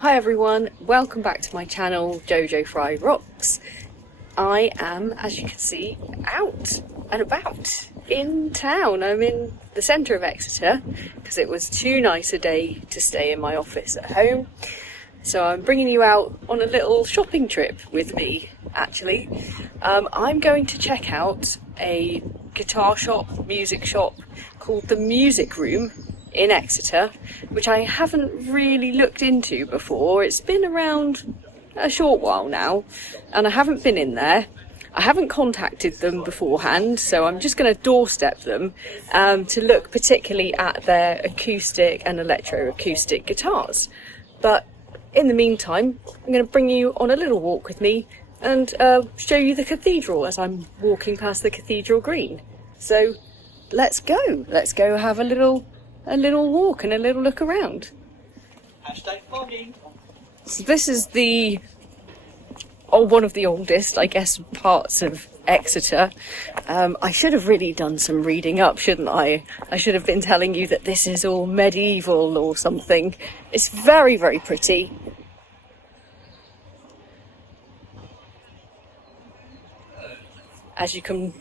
Hi everyone, welcome back to my channel Jojo Fry Rocks. I am, as you can see, out and about in town. I'm in the centre of Exeter because it was too nice a day to stay in my office at home. So I'm bringing you out on a little shopping trip with me, actually. I'm going to check out a guitar shop, music shop called the Music Room in Exeter, which I haven't really looked into before. It's been around a short while now and I haven't been in there. I haven't contacted them beforehand, so I'm just going to doorstep them to look particularly at their acoustic and electro-acoustic guitars. But in the meantime, I'm going to bring you on a little walk with me and show you the cathedral as I'm walking past the cathedral green. So let's go have a little walk and a little look around. So this is one of the oldest, I guess, parts of Exeter. I should have really done some reading up, shouldn't I? I should have been telling you that this is all medieval or something. It's very, very pretty. As you can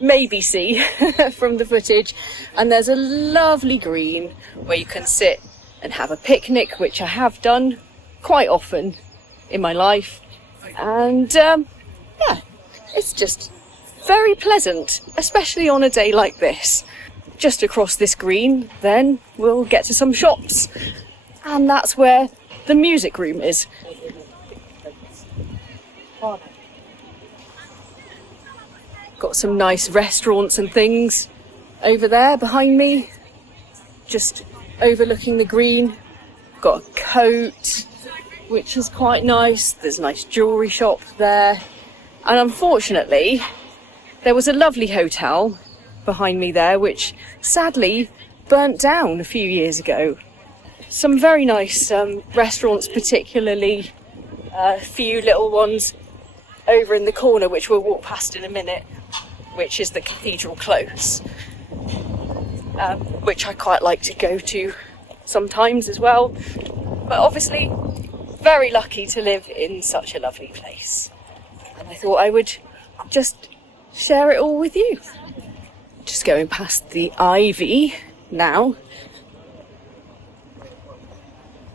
maybe see from the footage, and there's a lovely green where you can sit and have a picnic, which I have done quite often in my life, and yeah, it's just very pleasant, especially on a day like this. Just across this green then we'll get to some shops, and that's where the music room is. Got some nice restaurants and things over there behind me, just overlooking the green. Got a coat, which is quite nice. There's a nice jewellery shop there. And unfortunately, there was a lovely hotel behind me there, which sadly burnt down a few years ago. Some very nice restaurants, particularly a few little ones over in the corner, which we'll walk past in a minute, which is the Cathedral Close, which I quite like to go to sometimes as well. But obviously, very lucky to live in such a lovely place. And I thought I would just share it all with you. Just going past the Ivy now.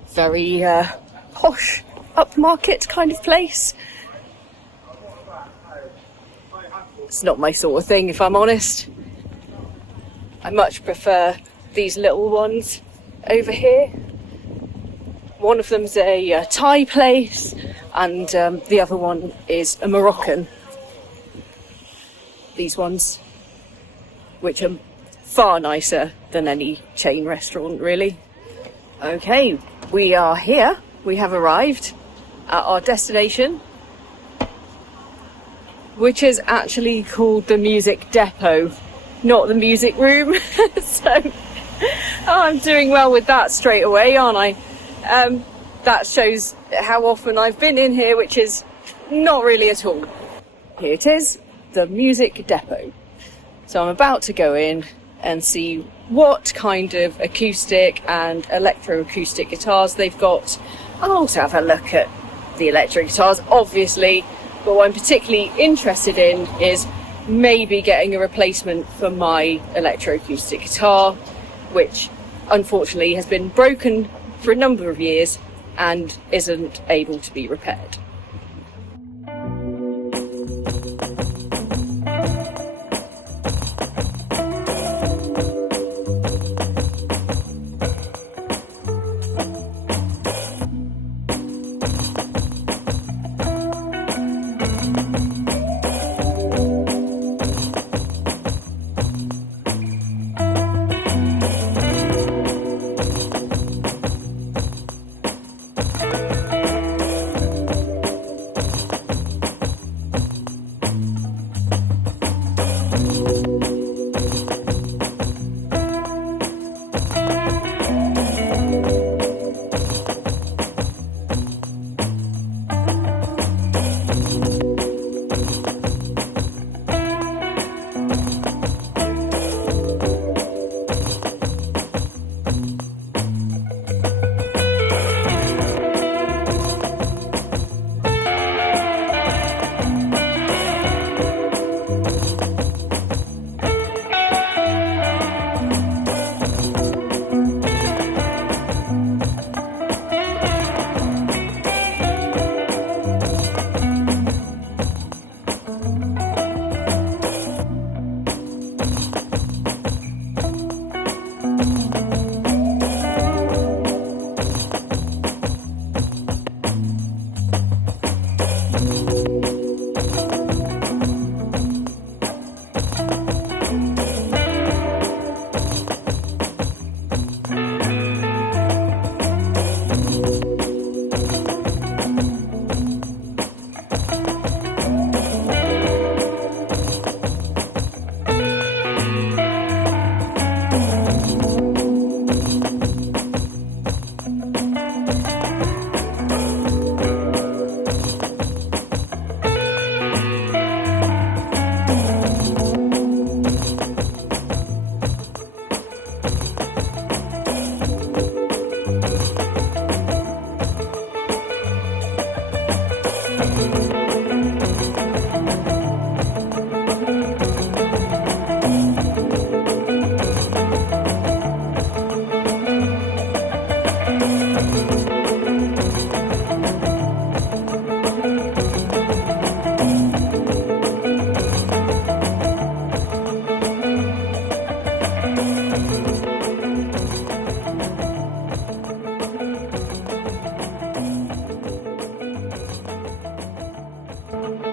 Very posh, upmarket kind of place. It's not my sort of thing, if I'm honest. I much prefer these little ones over here. One of them's a Thai place, and the other one is a Moroccan. These ones, which are far nicer than any chain restaurant, really. Okay, we are here. We have arrived at our destination, which is actually called the Music Depot, not the Music Room. So I'm doing well with that straight away, aren't I? That shows how often I've been in here, which is not really at all. Here it is, the Music Depot. So I'm about to go in and see what kind of acoustic and electro-acoustic guitars they've got. I'll also have a look at the electric guitars, obviously. But what I'm particularly interested in is maybe getting a replacement for my electroacoustic guitar, which unfortunately has been broken for a number of years and isn't able to be repaired.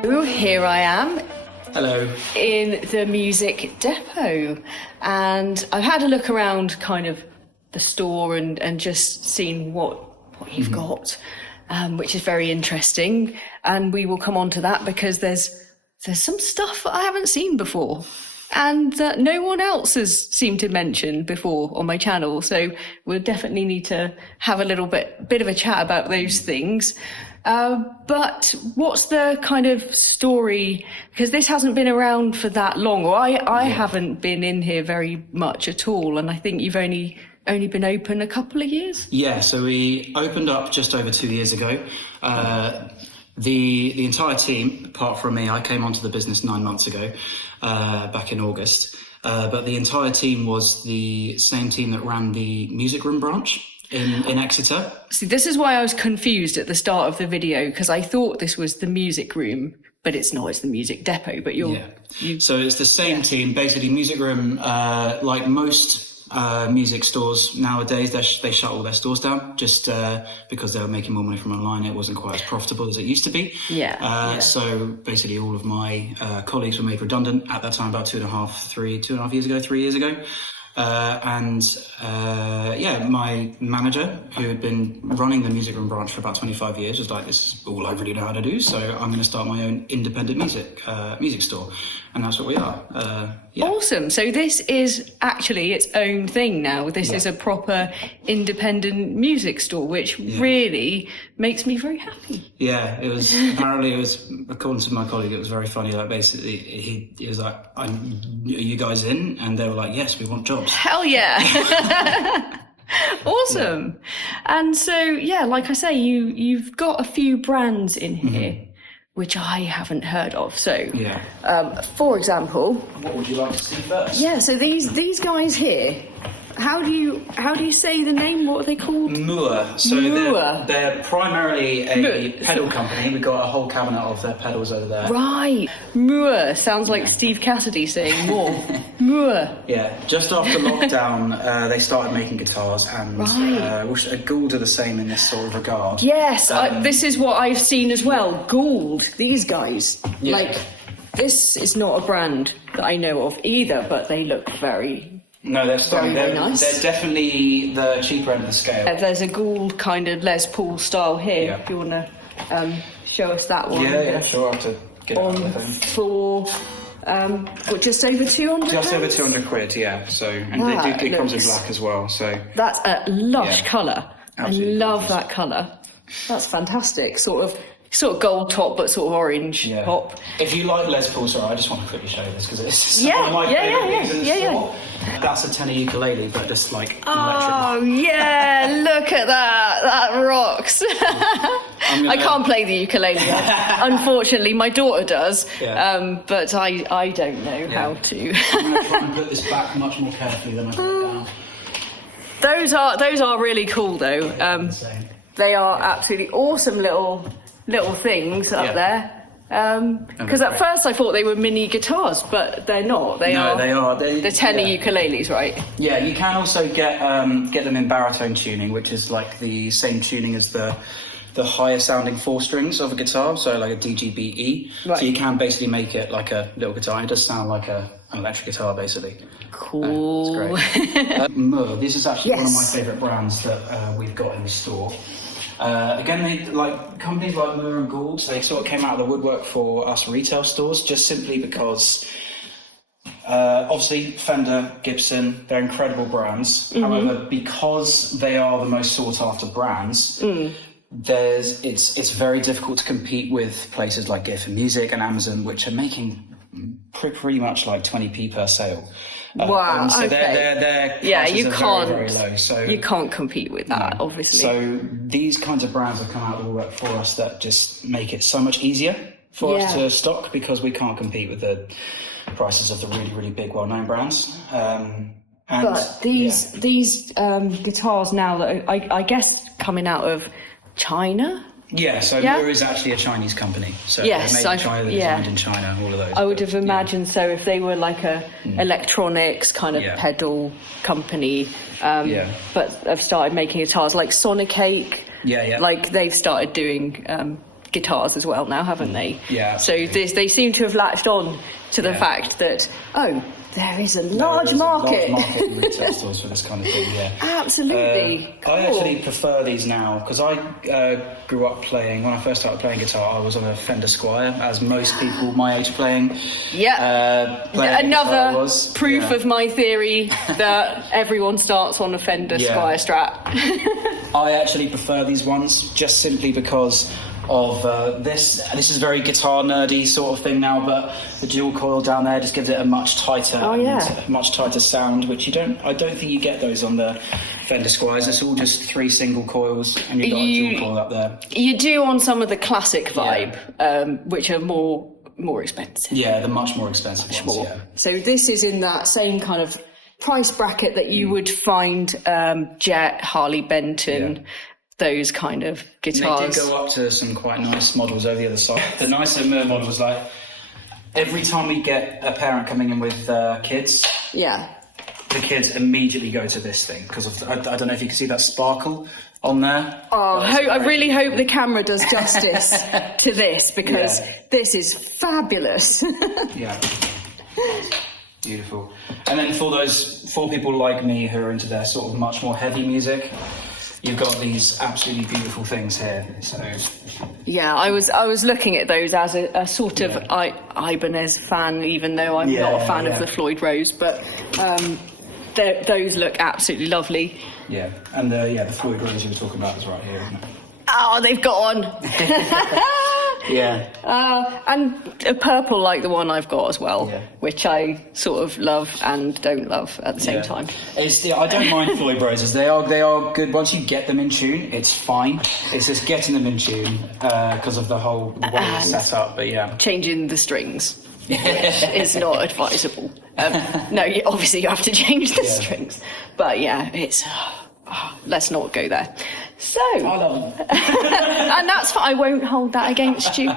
Here I am. Hello. In the music depot, and I've had a look around kind of the store and just seen what you've got, which is very interesting, and we will come on to that because there's some stuff I haven't seen before and that no one else has seemed to mention before on my channel, so we'll definitely need to have a little bit of a chat about those things. But what's the kind of story? Because this hasn't been around for that long, or I haven't been in here very much at all, and I think you've only been open a couple of years? Yeah, so we opened up just over 2 years ago. The entire team, apart from me, I came onto the business 9 months ago, back in August. But the entire team was the same team that ran the music room branch in Exeter. See, this is why I was confused at the start of the video, because I thought this was the music room, but it's not, it's the music depot. But So it's the same team, basically. Music room, like most music stores nowadays, they shut all their stores down just because they were making more money from online. It wasn't quite as profitable as it used to be. So basically all of my colleagues were made redundant at that time, about 3 years ago. My manager, who had been running the music room branch for about 25 years, was like, this is all I really know how to do, so I'm going to start my own independent music store. And that's what we are. Awesome. So this is actually its own thing now. This is a proper independent music store, which really makes me very happy. Yeah, apparently it was, according to my colleague, it was very funny. Like, basically, he was like, are you guys in? And they were like, yes, we want jobs. Hell yeah. Awesome. And so, like I say, you've got a few brands in here, which I haven't heard of. So, for example, what would you like to see first? Yeah, so these guys here, how do you say the name? What are they called? Moore. So they're primarily a pedal company. We've got a whole cabinet of their pedals over there. Right. Moore sounds like Steve Cassidy saying more. Moore. Yeah. Just after lockdown, they started making guitars, and Gould are the same in this sort of regard. Yes, this is what I've seen as well. Gould. These guys. Yeah. Like, this is not a brand that I know of either, but they look very... No, they're stunning. Very nice. They're definitely the cheaper end of the scale. There's a Gould kind of Les Paul style here. Yeah. If you want to show us that one. Yeah, sure. I have to get it out of the phone. For just over 200. Just over 200 quid, yeah. So, and it comes in black as well. So that's a lush colour. Absolutely I love that colour. That's fantastic. Sort of gold top, but sort of orange top. If you like Les Paul, sorry, I just want to quickly show you this because it's one of my favourite things in the store. That's a tenor ukulele, but just like electric. Oh yeah, look at that! That rocks. I can't play the ukulele. Unfortunately, my daughter does, but I don't know how to. I'm going to try and put this back much more carefully than I put it down. Those are really cool though. They are absolutely awesome little things up there. Because at first I thought they were mini guitars, but they're not. They are. They're tenor ukuleles, right? Yeah, you can also get them in baritone tuning, which is like the same tuning as the higher sounding 4 strings of a guitar, so like a DGBE. Right. So you can basically make it like a little guitar. It does sound like an electric guitar, basically. Cool. It's great. This is actually one of my favourite brands that we've got in the store. Again, they like companies like Moore and Gould. They sort of came out of the woodwork for us retail stores, just simply because, obviously, Fender, Gibson, they're incredible brands. However, because they are the most sought after brands, it's very difficult to compete with places like Gear for Music and Amazon, which are making pretty much like 20p per sale. Wow. So their prices are very, very low. So you can't compete with that, obviously. So these kinds of brands have come out of the work for us that just make it so much easier for us to stock, because we can't compete with the prices of the really, really big, well-known brands. But these guitars now that I guess coming out of China. Yeah, so Moore is actually a Chinese company. So they're made in China, they're designed in China, all of those. I would have imagined so if they were like a electronics kind of pedal company, but have started making guitars like Sonic Cake. Like they've started doing guitars as well now, haven't they? Yeah. So they seem to have latched on to the fact that, there is a large market. Large market in retail stores for this kind of thing, yeah. Absolutely. Cool. I actually prefer these now, because I grew up playing, when I first started playing guitar, I was on a Fender Squier, as most people my age playing. Yeah. Another proof of my theory that everyone starts on a Fender Squier Strat. I actually prefer these ones, just simply because of this is very guitar nerdy sort of thing now, but the dual coil down there just gives it a much tighter sound, which I don't think you get those on the Fender Squiers. It's all just 3 single coils, and you've got a dual coil up there. You do on some of the classic vibe, which are more expensive. Yeah, the much more expensive ones. Yeah. So this is in that same kind of price bracket that you would find Jet, Harley Benton, those kind of guitars. And they did go up to some quite nice models over the other side. The nicer models, like every time we get a parent coming in with kids, the kids immediately go to this thing because I don't know if you can see that sparkle on there. Oh, I really hope the camera does justice to this, because this is fabulous. Yeah. Beautiful. And then for people like me who are into their sort of much more heavy music, you've got these absolutely beautiful things here. So yeah, I was looking at those as a sort of Ibanez fan, even though I'm not a fan of the Floyd Rose, but those look absolutely lovely. Yeah, and the Floyd Rose you were talking about is right here, isn't it? Oh, they've got on. Yeah. And a purple like the one I've got as well, which I sort of love and don't love at the same time. I don't mind Floyd Roses. They are good. Once you get them in tune, it's fine. It's just getting them in tune because of the way it's set up. But changing the strings, which is not advisable. No, obviously you have to change the strings. But it's... let's not go there. So, I love them. and that's fine. I won't hold that against you.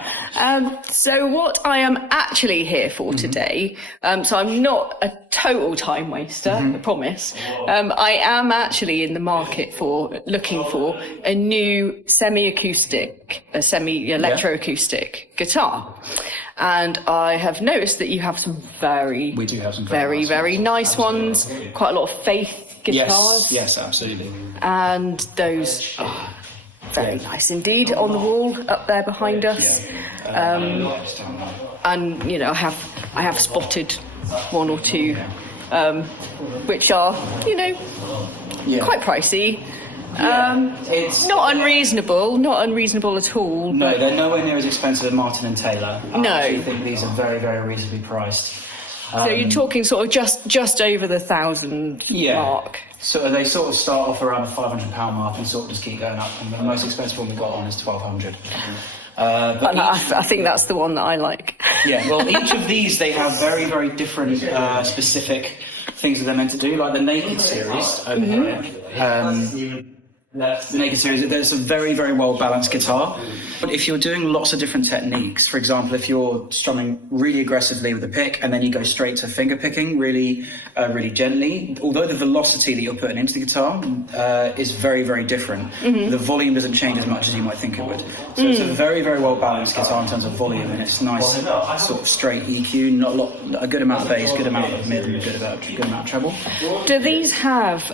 So what I am actually here for today, so I'm not a total time waster, I promise. I am actually in the market looking for a new electro-acoustic guitar. And I have noticed that you have some we do have some very nice ones, quite a lot of Faith guitars. Yes, absolutely. And those are very nice indeed on the wall up there behind us. And I have spotted one or two which are quite pricey. It's not unreasonable at all. No, they're nowhere near as expensive as Martin and Taylor. No, I think these are very, very reasonably priced. So you're talking sort of just over the 1,000 mark. So they sort of start off around the £500 mark and sort of just keep going up. And the most expensive one we got on is £1,200. I think that's the one that I like. Yeah, well, each of these, they have very, very different specific things that they're meant to do, like the Naked series over here. The Naked series, there's a very, very well balanced guitar. But if you're doing lots of different techniques, for example, if you're strumming really aggressively with a pick and then you go straight to finger picking really gently, although the velocity that you're putting into the guitar is very, very different, the volume doesn't change as much as you might think it would. So it's a very, very well balanced guitar in terms of volume, and it's nice sort of straight EQ, a good amount of bass, good amount of mid, and a good amount of treble. Do these have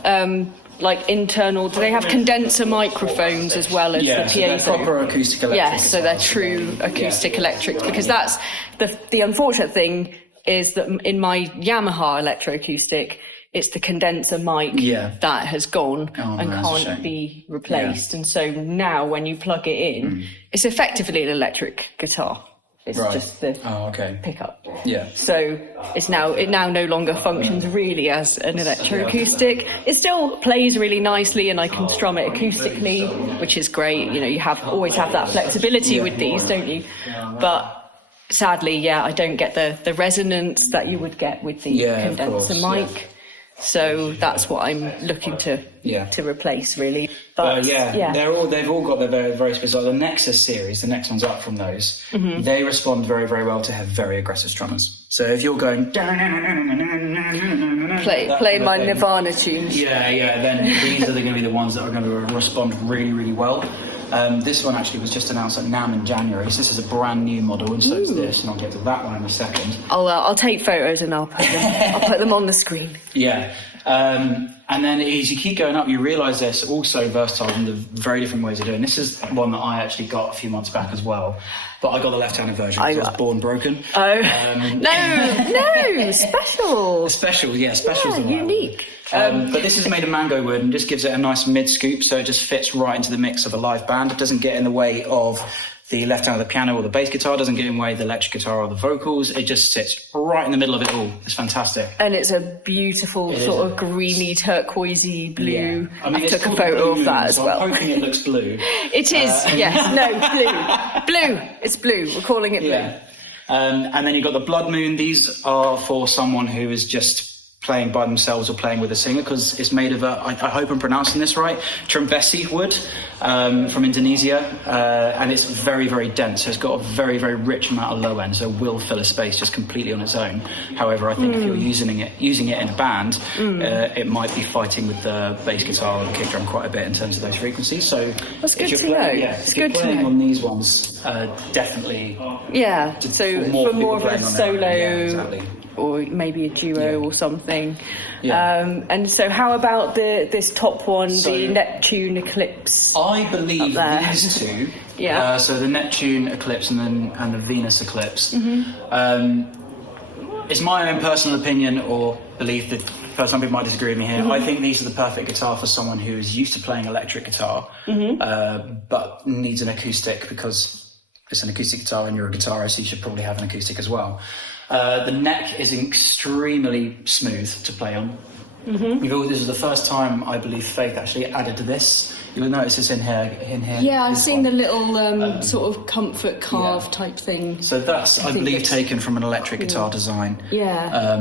internal, do they have condenser microphones as well as the piezo? So they're proper acoustic electric. Yes, so they're true acoustic electrics, because that's the unfortunate thing is that in my Yamaha electroacoustic, it's the condenser mic that has gone and can't be replaced. And so now when you plug it in, it's effectively an electric guitar. It's just the pickup. Yeah. So it now no longer functions really as an electroacoustic. It still plays really nicely, and I can strum it acoustically, which is great. You always have that flexibility with these, don't you? But sadly, I don't get the resonance that you would get with the condenser mic. So that's what I'm looking to replace, really. But they've all got their very, very specific. The Nexus series, the next one's up from those. They respond very, very well to have very aggressive strummers. So if you're going play my Nirvana tunes, then these are going to be the ones that are going to respond really, really well. This one actually was just announced at NAMM in January, so this is a brand new model, and so is this, and I'll get to that one in a second. I'll take photos and I'll put them on the screen. Yeah. And then as you keep going up, you realise there's also versatile in the very different ways of doing. This is one that I actually got a few months back as well, but I got the left-handed version because I was born broken. Oh, no, special. Special, yeah, special. Yeah, unique. But this is made of mango wood and just gives it a nice mid-scoop, so it just fits right into the mix of a live band. It doesn't get in the way of the left hand of the piano or the bass guitar, doesn't get in the way of the electric guitar or the vocals. It just sits right in the middle of it all. It's fantastic. And it's a beautiful sort of greeny, turquoisey blue. Yeah. I mean, I took a photo of that as well. I'm hoping it looks blue. It is, yes. No, blue. Blue. It's blue. We're calling it blue. Yeah. And then you've got the Blood Moon. These are for someone who is just playing by themselves or playing with a singer, because it's made of I hope I'm pronouncing this right, Trembesi wood from Indonesia, and it's very, very dense, so it's got a very, very rich amount of low end, so it will fill a space just completely on its own. However, I think if you're using it in a band, it might be fighting with the bass guitar or the kick drum quite a bit in terms of those frequencies. So that's good to know. Yeah, if you're playing on these ones, definitely. Yeah, so for more of a solo. Exactly. Or maybe a duo or something. Yeah. And so how about this top one, the Neptune Eclipse? I believe these two, so the Neptune Eclipse and the Venus Eclipse, it's my own personal opinion or belief that some people might disagree with me here. I think these are the perfect guitar for someone who is used to playing electric guitar, but needs an acoustic, because it's an acoustic guitar and you're a guitarist, so you should probably have an acoustic as well. The neck is extremely smooth to play on. This is the first time I believe Faith actually added to this. You'll notice it's in here. Yeah, I've seen the little sort of comfort carve type thing. So that's, I believe, taken from an electric guitar design. Yeah.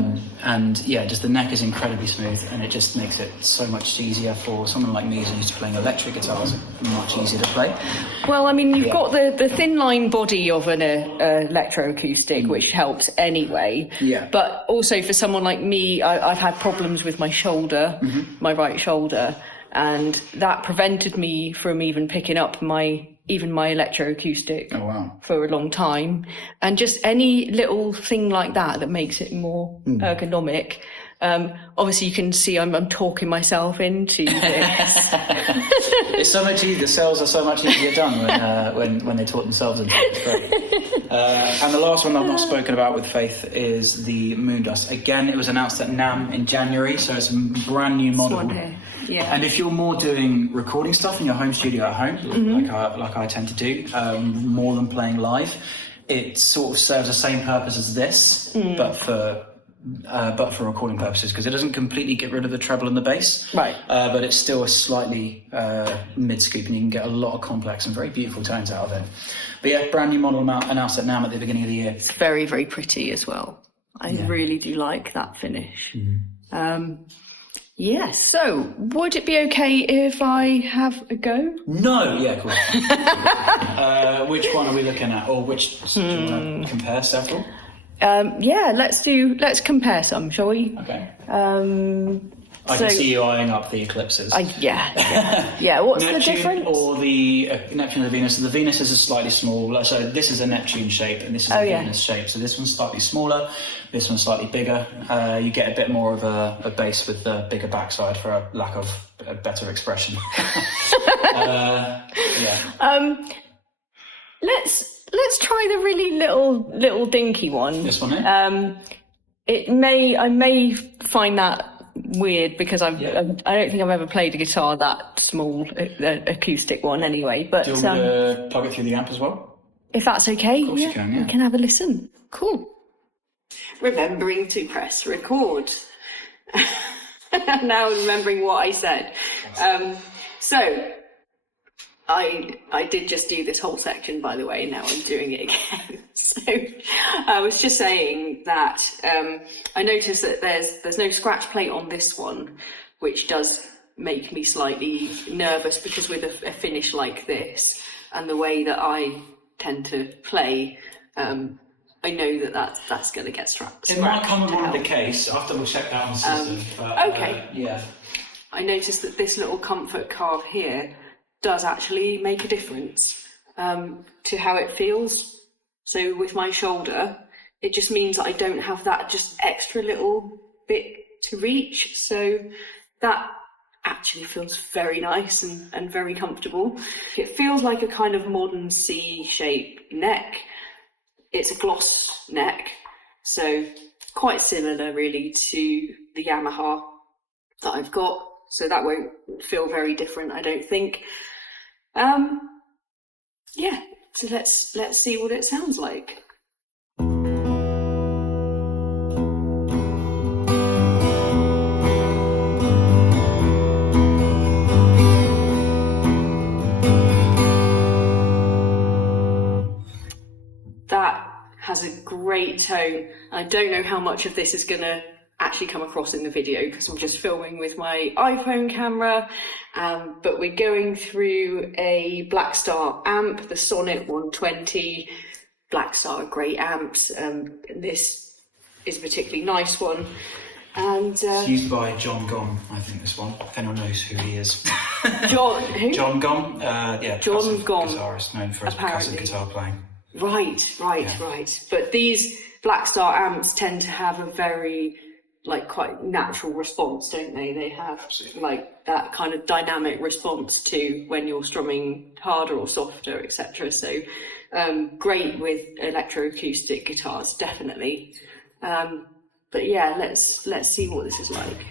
Just the neck is incredibly smooth, and it just makes it so much easier for someone like me who's used to playing electric guitars. Much easier to play. Well, I mean, you've got the thin line body of an electro-acoustic, which helps anyway. Yeah. But also for someone like me, I've had problems with my shoulder, my right shoulder. And that prevented me from even picking up my electroacoustic for a long time. And just any little thing like that makes it more ergonomic. Obviously, you can see I'm talking myself into this. It's so much easier. The sales are so much easier done when they talk themselves into it. It's great. And the last one I've not spoken about with Faith is the Moondust. Again, it was announced at NAMM in January, so it's a brand new model. This one here. Yeah. And if you're more doing recording stuff in your home studio at home, like I tend to do, more than playing live, it sort of serves the same purpose as this, but for recording purposes, because it doesn't completely get rid of the treble and the bass, right? But it's still a slightly mid-scoop, and you can get a lot of complex and very beautiful tones out of it. But yeah, brand new model announced at NAMM at the beginning of the year. It's very, very pretty as well. I really do like that finish. Yes, so would it be okay if I have a go? No, yeah, cool. Which one are we looking at, or which do you want to compare several? Let's compare some, shall we? Okay. I can see you eyeing up the eclipses. Yeah. What's Neptune, the difference? Or the Neptune or the Venus? The Venus is a slightly small. So this is a Neptune shape, and this is a Venus shape. So this one's slightly smaller. This one's slightly bigger. You get a bit more of a bass with the bigger backside, for a lack of a better expression. Let's try the really little dinky one. This one here. I may find that weird, because I don't think I've ever played a guitar that small, acoustic one anyway. But do you want me to plug it through the amp as well? If that's okay, of course you can. Yeah. We can have a listen. Cool. Remembering to press record. Now remembering what I said. So I did just do this whole section, by the way. Now I'm doing it again. So I was just saying that I noticed that there's no scratch plate on this one, which does make me slightly nervous, because with a finish like this and the way that I tend to play, I know that's going to get strapped. It might come around the case. I'll double check that on the system. Okay. Yeah. I noticed that this little comfort carve here does actually make a difference to how it feels. So with my shoulder, it just means that I don't have that just extra little bit to reach. So that actually feels very nice and very comfortable. It feels like a kind of modern C-shape neck. It's a gloss neck, so quite similar really to the Yamaha that I've got. So that won't feel very different, I don't think. Yeah, so let's see what it sounds like. That has a great tone. I don't know how much of this is going to actually come across in the video because I'm just filming with my iPhone camera, but we're going through a Blackstar amp, the Sonnet 120. Blackstar are great amps. This is a particularly nice one. And it's used by John Gom, I think, this one, if anyone knows who he is. John who? John Gom, yeah, John Gom, guitarist known for his percussive guitar playing. Right. But these Blackstar amps tend to have a very, quite natural response, don't they? They have, that kind of dynamic response to when you're strumming harder or softer, etc. So, great with electroacoustic guitars, definitely. But yeah, let's see what this is like.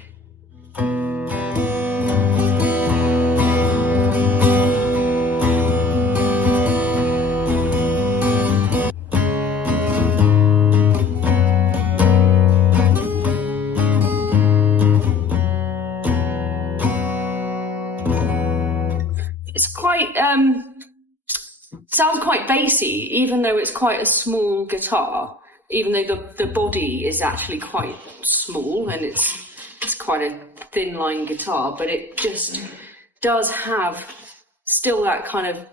It's quite, sounds quite bassy, even though it's quite a small guitar, even though the body is actually quite small and it's quite a thin line guitar, but it just does have still that kind of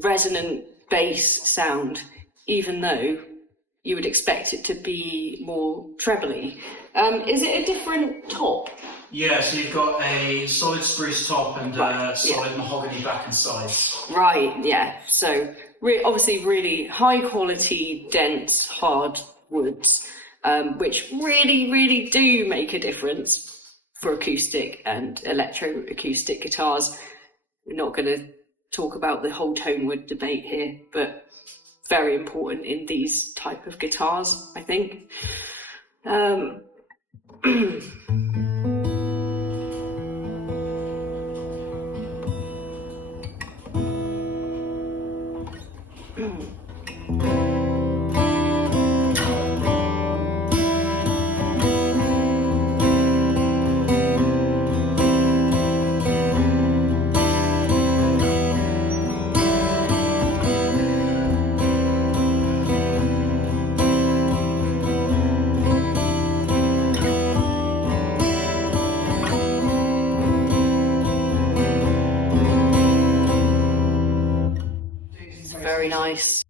resonant bass sound, even though you would expect it to be more trebly. Is it a different top? Yeah, so you've got a solid spruce top and solid mahogany back and sides. Right, yeah. So obviously really high quality, dense, hard woods, which really do make a difference for acoustic and electroacoustic guitars. We're not going to talk about the whole tone wood debate here, but very important in these type of guitars, I think. Very nice.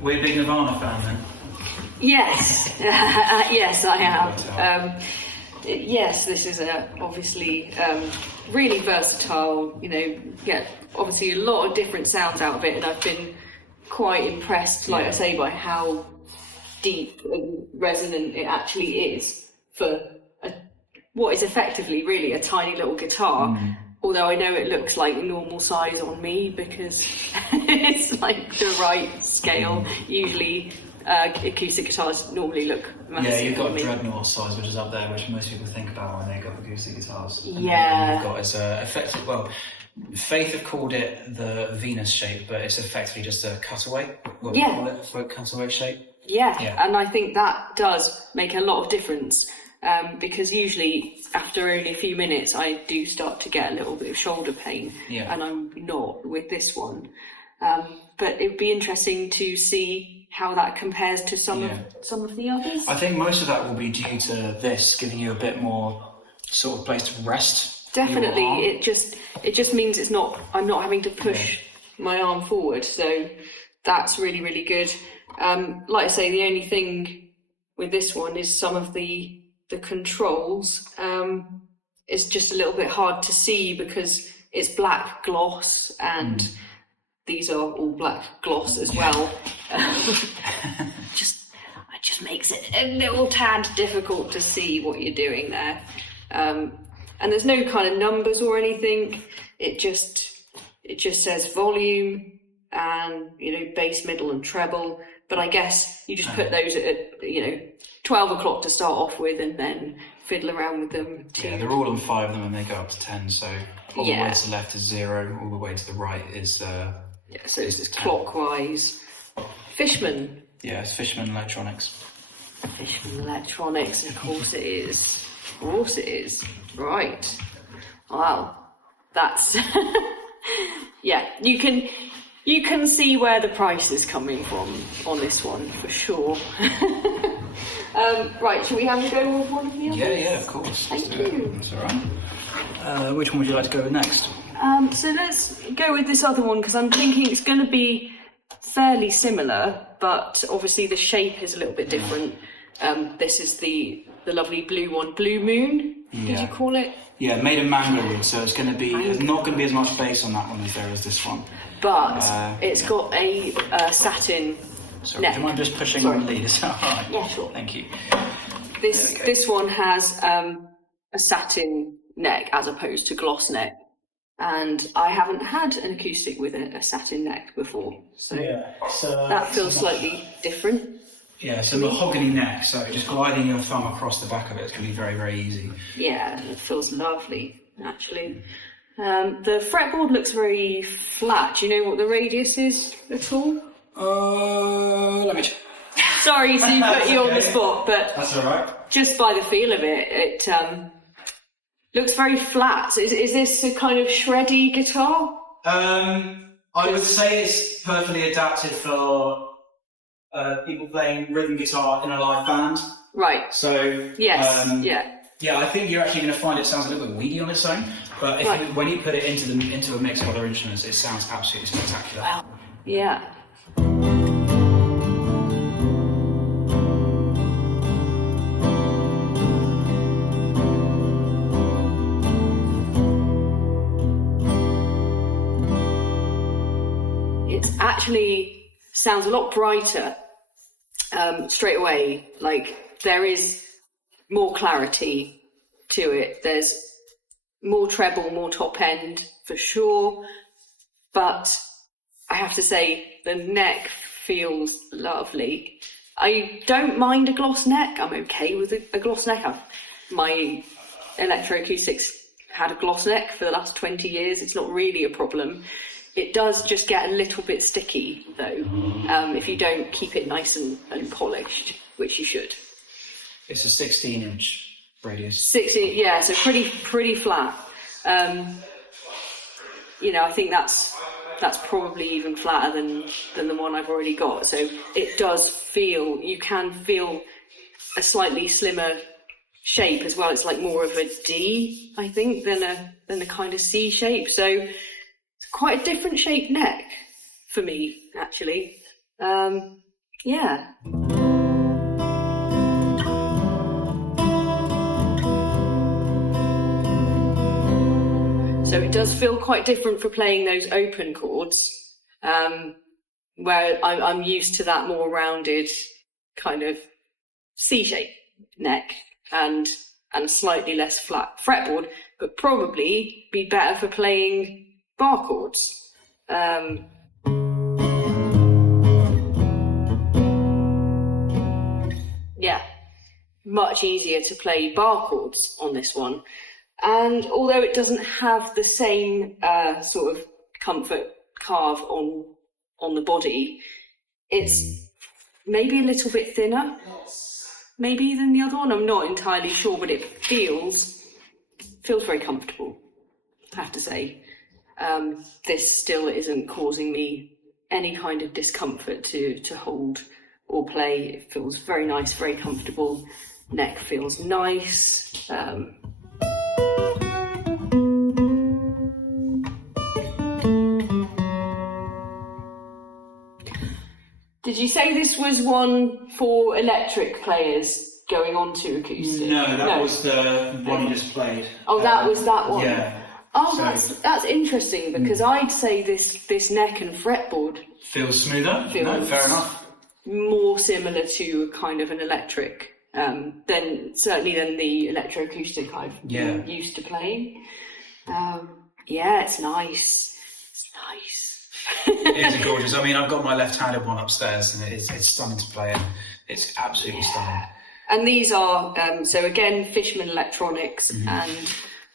We're a big Nirvana fan then? Yes, yes, I am. Yes, this is obviously really versatile. You know, get obviously a lot of different sounds out of it, and I've been quite impressed, like I say, by how deep and resonant it actually is for what is effectively really a tiny little guitar. Although I know it looks like normal size on me because it's like the right scale. Usually acoustic guitars normally look massive. Yeah, you've got dreadnought size, which is up there, which most people think about when they got acoustic guitars. Yeah. And you've got it's effective. Well, Faith have called it the Venus shape, but it's effectively just a cutaway. What we call it, a cutaway shape. Yeah, and I think that does make a lot of difference. Because usually after only a few minutes I do start to get a little bit of shoulder pain, and I'm not with this one. But it would be interesting to see how that compares to some of the others. I think most of that will be due to this giving you a bit more sort of place to rest. Definitely, it just means I'm not having to push my arm forward, so that's really, really good. Like I say, the only thing with this one is some of the controls is just a little bit hard to see because it's black gloss and these are all black gloss as well. It just makes it a little tad difficult to see what you're doing there. And there's no kind of numbers or anything. It just says volume and bass, middle and treble. But I guess you just put those at 12 o'clock to start off with and then fiddle around with them. Yeah, they're all on 5 of them and they go up to 10. So all the way to the left is 0, all the way to the right is so it's clockwise. Fishman. Yeah, it's Fishman Electronics. Fishman Electronics, of course it is. Of course it is. Right. Wow. That's you can see where the price is coming from on this one for sure. Right, shall we have a go with one of the others? Yeah, of course. Thank you. That's all right. Which one would you like to go with next? So let's go with this other one because I'm thinking it's going to be fairly similar, but obviously the shape is a little bit different. This is the lovely blue one, Blue Moon. Did you call it? Yeah, made of manglewood, so it's going to be not going to be as much bass on that one as there is this one. But it's got a satin Sorry, neck. do you mind just pushing on the lead? Is that all right? Yeah, sure. Thank you. This one has a satin neck as opposed to gloss neck, and I haven't had an acoustic with a satin neck before, so that feels slightly different. Yeah, it's a mahogany neck, so just gliding your thumb across the back of it is going to be very, very easy. Yeah, it feels lovely, actually. The fretboard looks very flat. Do you know what the radius is at all? Let me check. Sorry to put you on the spot, but that's all right. Just by the feel of it, it looks very flat. Is this a kind of shreddy guitar? I would say it's perfectly adapted for people playing rhythm guitar in a live band. Right. So yes, yeah, I think you're actually going to find it sounds a little bit weedy on its own, but when you put it into a mix of other instruments, it sounds absolutely spectacular. Wow. Yeah. It actually sounds a lot brighter straight away. Like there is more clarity to it. There's more treble, more top end for sure. But I have to say the neck feels lovely. I don't mind a gloss neck. I'm okay with a gloss neck. My Electro-Acoustics had a gloss neck for the last 20 years. It's not really a problem. It does just get a little bit sticky though, if you don't keep it nice and polished, which you should. It's a 16-inch radius. 16, yeah, so pretty flat. I think that's probably even flatter than the one I've already got. So it does feel, you can feel a slightly slimmer shape as well. It's like more of a D, I think, than a kind of C shape. So it's quite a different shaped neck for me, actually. Yeah. So it does feel quite different for playing those open chords, where I'm used to that more rounded kind of C-shaped neck and a slightly less flat fretboard, but probably be better for playing bar chords. Yeah, much easier to play bar chords on this one. And although it doesn't have the same sort of comfort carve on the body, it's maybe a little bit thinner, maybe than the other one. I'm not entirely sure, but it feels very comfortable, I have to say. This still isn't causing me any kind of discomfort to hold or play. It feels very nice, very comfortable. Neck feels nice. Did you say this was one for electric players going on to acoustic? No, that was the one you just played. Oh, that was that one? Yeah. Oh, so, that's interesting, because I'd say this neck and fretboard feels smoother? No, fair enough. More similar to kind of an electric, certainly than the electro-acoustic I've been used to playing. Yeah, it's nice. It's nice. It is gorgeous. I mean, I've got my left-handed one upstairs, and it's stunning to play in. It's absolutely stunning. And these are, so again, Fishman Electronics,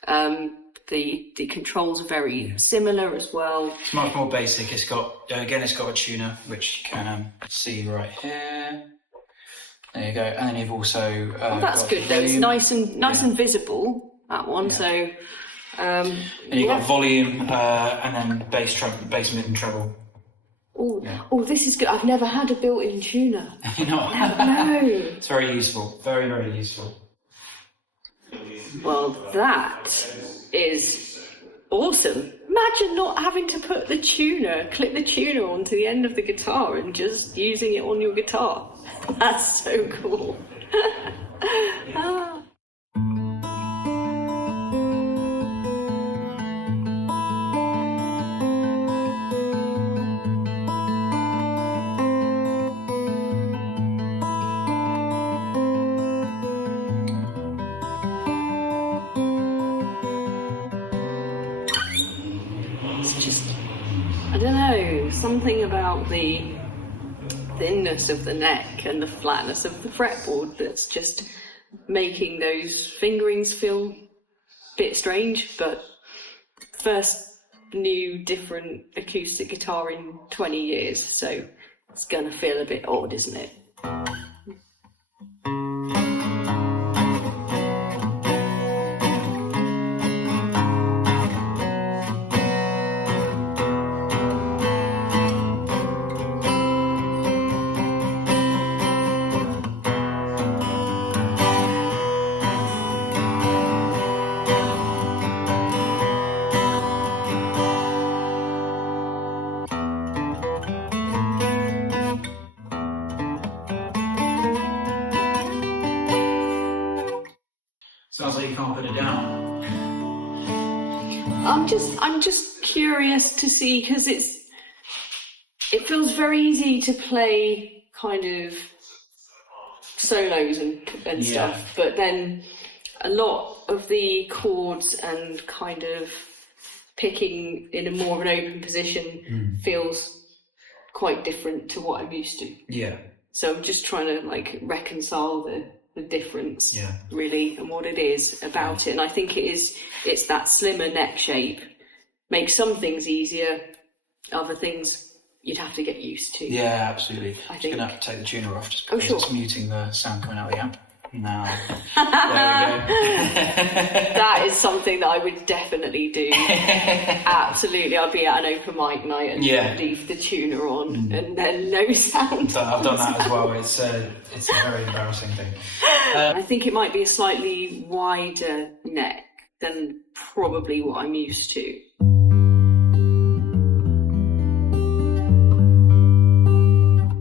and the controls are very similar as well. It's much more basic. It's got a tuner, which you can see right here. There you go. And then you've also that's good. It's nice and visible, that one. Yeah. So and you've got volume and then bass, mid and treble. Oh, this is good. I've never had a built-in tuner. You know, no. It's very useful. Very, very useful. Well, that is awesome. Imagine not having to clip the tuner onto the end of the guitar and just using it on your guitar. That's so cool. I don't know, something about the thinness of the neck and the flatness of the fretboard that's just making those fingerings feel a bit strange, but first new different acoustic guitar in 20 years, so it's gonna feel a bit odd, isn't it? Sounds like you can't put it down. I'm just curious to see, because it feels very easy to play kind of solos and stuff, but then a lot of the chords and kind of picking in a more of an open position feels quite different to what I'm used to. Yeah. So I'm just trying to reconcile the difference really and what it is about it. And I think it's that slimmer neck shape makes some things easier, other things you'd have to get used to. Yeah, absolutely. I Just gonna have to take the tuner off just because sure. it's muting the sound coming out of the amp. Now, there we go. That is something that I would definitely do. Absolutely, I'd be at an open mic night and leave the tuner on and then no sound. I've done that as well. It's a very embarrassing thing. I think it might be a slightly wider neck than probably what I'm used to.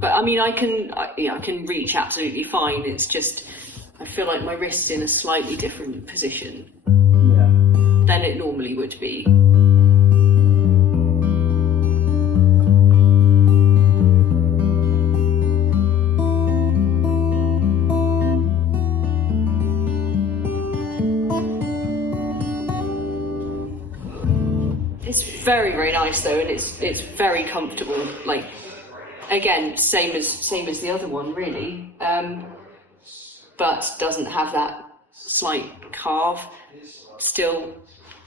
But I mean, I can reach absolutely fine. It's just I feel like my wrist's in a slightly different position than it normally would be. It's very, very nice though, and it's very comfortable. Like, again, same as the other one, really, but doesn't have that slight carve. Still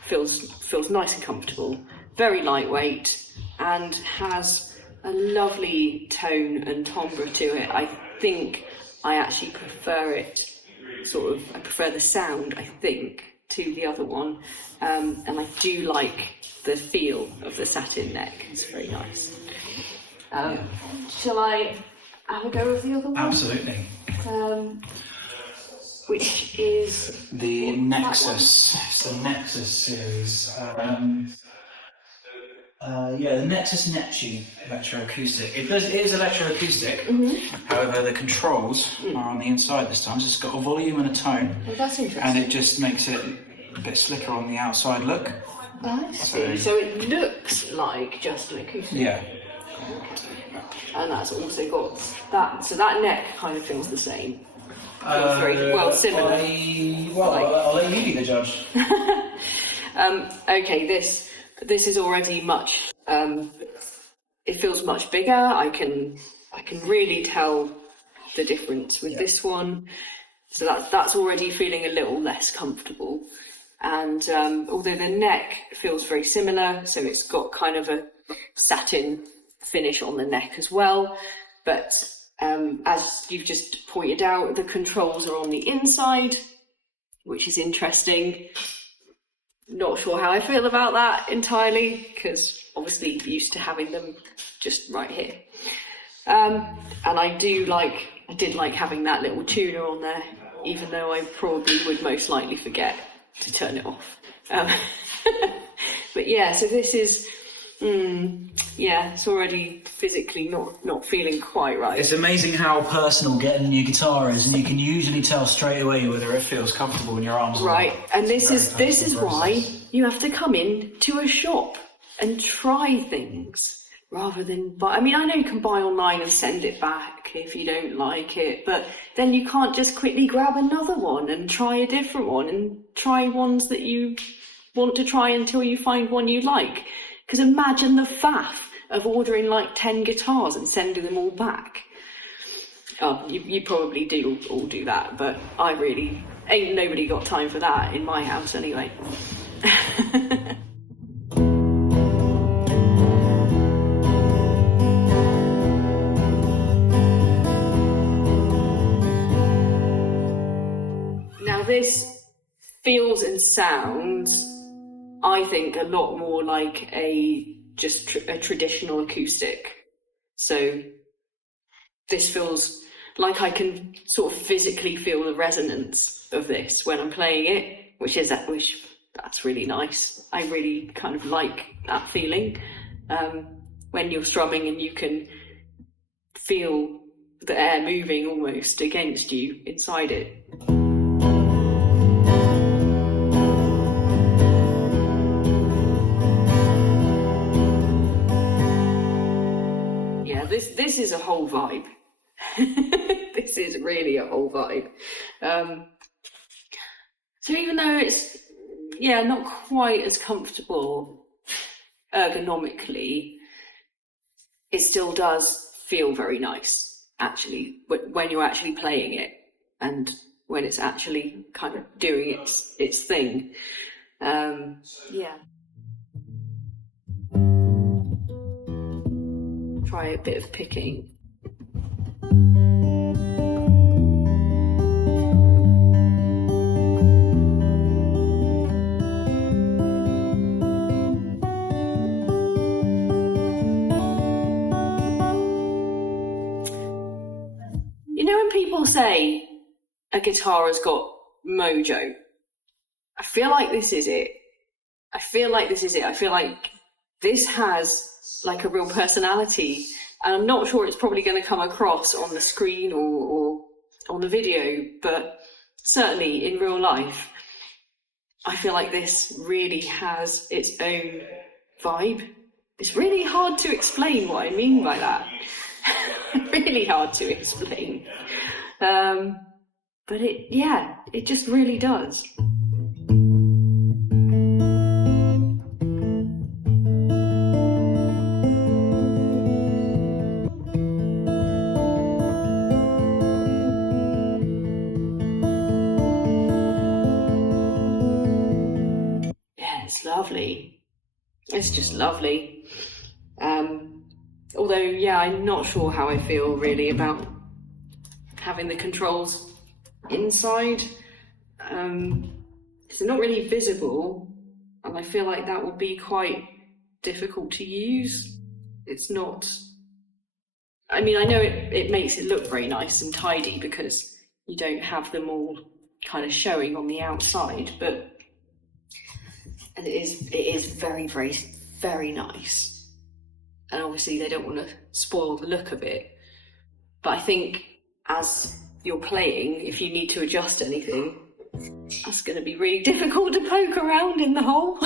feels nice and comfortable. Very lightweight, and has a lovely tone and timbre to it. I think I actually prefer it. I prefer the sound, I think, to the other one, and I do like the feel of the satin neck. It's very nice. Shall I have a go with the other one? Absolutely. Which is the Nexus. It's the Nexus series. The Nexus Neptune Electro-Acoustic. It is Electro-Acoustic, however the controls are on the inside this time, so it's got a volume and a tone. Well, that's interesting. And it just makes it a bit slicker on the outside look. I see. So it looks like just an acoustic. Yeah. And that's also got that, so that neck kind of feels the same. Feels very similar. I'll let you be the judge. Okay, this is already much. It feels much bigger. I can really tell the difference with this one. So that's already feeling a little less comfortable. And although the neck feels very similar, so it's got kind of a satin finish on the neck as well. But as you've just pointed out, the controls are on the inside, which is interesting. Not sure how I feel about that entirely, because obviously used to having them just right here. And I did like having that little tuner on there, even though I probably would most likely forget to turn it off. But yeah, so this is, it's already physically not feeling quite right. It's amazing how personal getting a new guitar is, and you can usually tell straight away whether it feels comfortable in your arms. Right, and this is why you have to come in to a shop and try things rather than buy. I mean, I know you can buy online and send it back if you don't like it, but then you can't just quickly grab another one and try a different one and try ones that you want to try until you find one you like. Because imagine the faff of ordering like 10 guitars and sending them all back. Oh, you probably do all do that, but I really ain't nobody got time for that in my house anyway. Now this feels and sounds, I think, a lot more like a traditional acoustic. So this feels like I can sort of physically feel the resonance of this when I'm playing it, which that's really nice. I really kind of like that feeling when you're strumming and you can feel the air moving almost against you inside it. This is a whole vibe. This is really a whole vibe. So even though it's, not quite as comfortable ergonomically, it still does feel very nice, actually, when you're actually playing it and when it's actually kind of doing its thing. Try a bit of picking. You know when people say a guitar has got mojo, I feel like this is it. I feel like this has like a real personality, and I'm not sure it's probably going to come across on the screen or on the video, but certainly in real life I feel like this really has its own vibe. It's really hard to explain what I mean by that. Really hard to explain, but it just really does. lovely. It's just lovely. Although, yeah, I'm not sure how I feel really about having the controls inside. They're not really visible, and I feel like that would be quite difficult to use. It's not... I mean, I know it makes it look very nice and tidy because you don't have them all kind of showing on the outside, but it is very, very, very nice. And obviously they don't want to spoil the look of it. But I think as you're playing, if you need to adjust anything, that's going to be really difficult to poke around in the hole.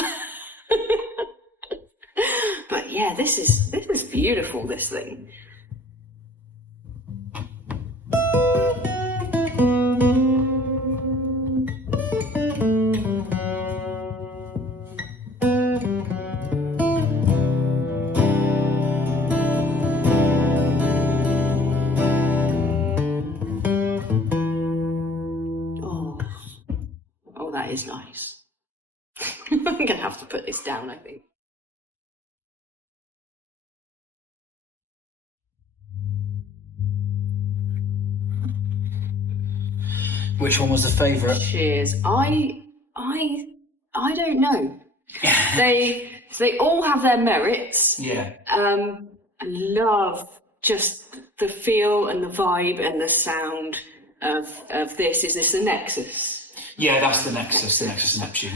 But yeah, this is beautiful, this thing. Oh, that is nice. I'm going to have to put this down, I think. Which one was the favourite? Cheers. I don't know. They all have their merits. Yeah. I love just the feel and the vibe and the sound of this. Is this a Nexus? Yeah, that's the Nexus Neptune.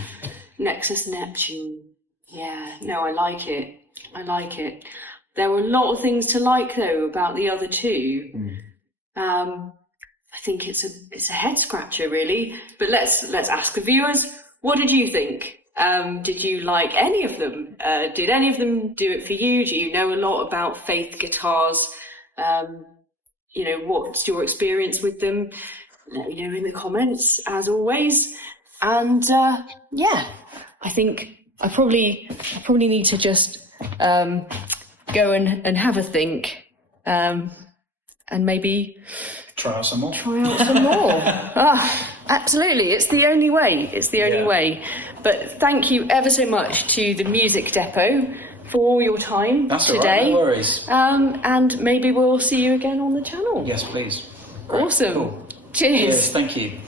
Nexus Neptune. Yeah, no, I like it. I like it. There were a lot of things to like though about the other two. I think it's a head scratcher really. But let's ask the viewers. What did you think? Did you like any of them? Did any of them do it for you? Do you know a lot about Faith guitars? You know, what's your experience with them? Let me know in the comments, as always. And yeah, I think I probably need to just go and have a think, and maybe try out some more. Absolutely, it's the only way. It's the only way. But thank you ever so much to the Music Depot for your time today. All right, no worries. And maybe we'll see you again on the channel. Yes, please. Awesome. Cool. Cheers. Yes, thank you.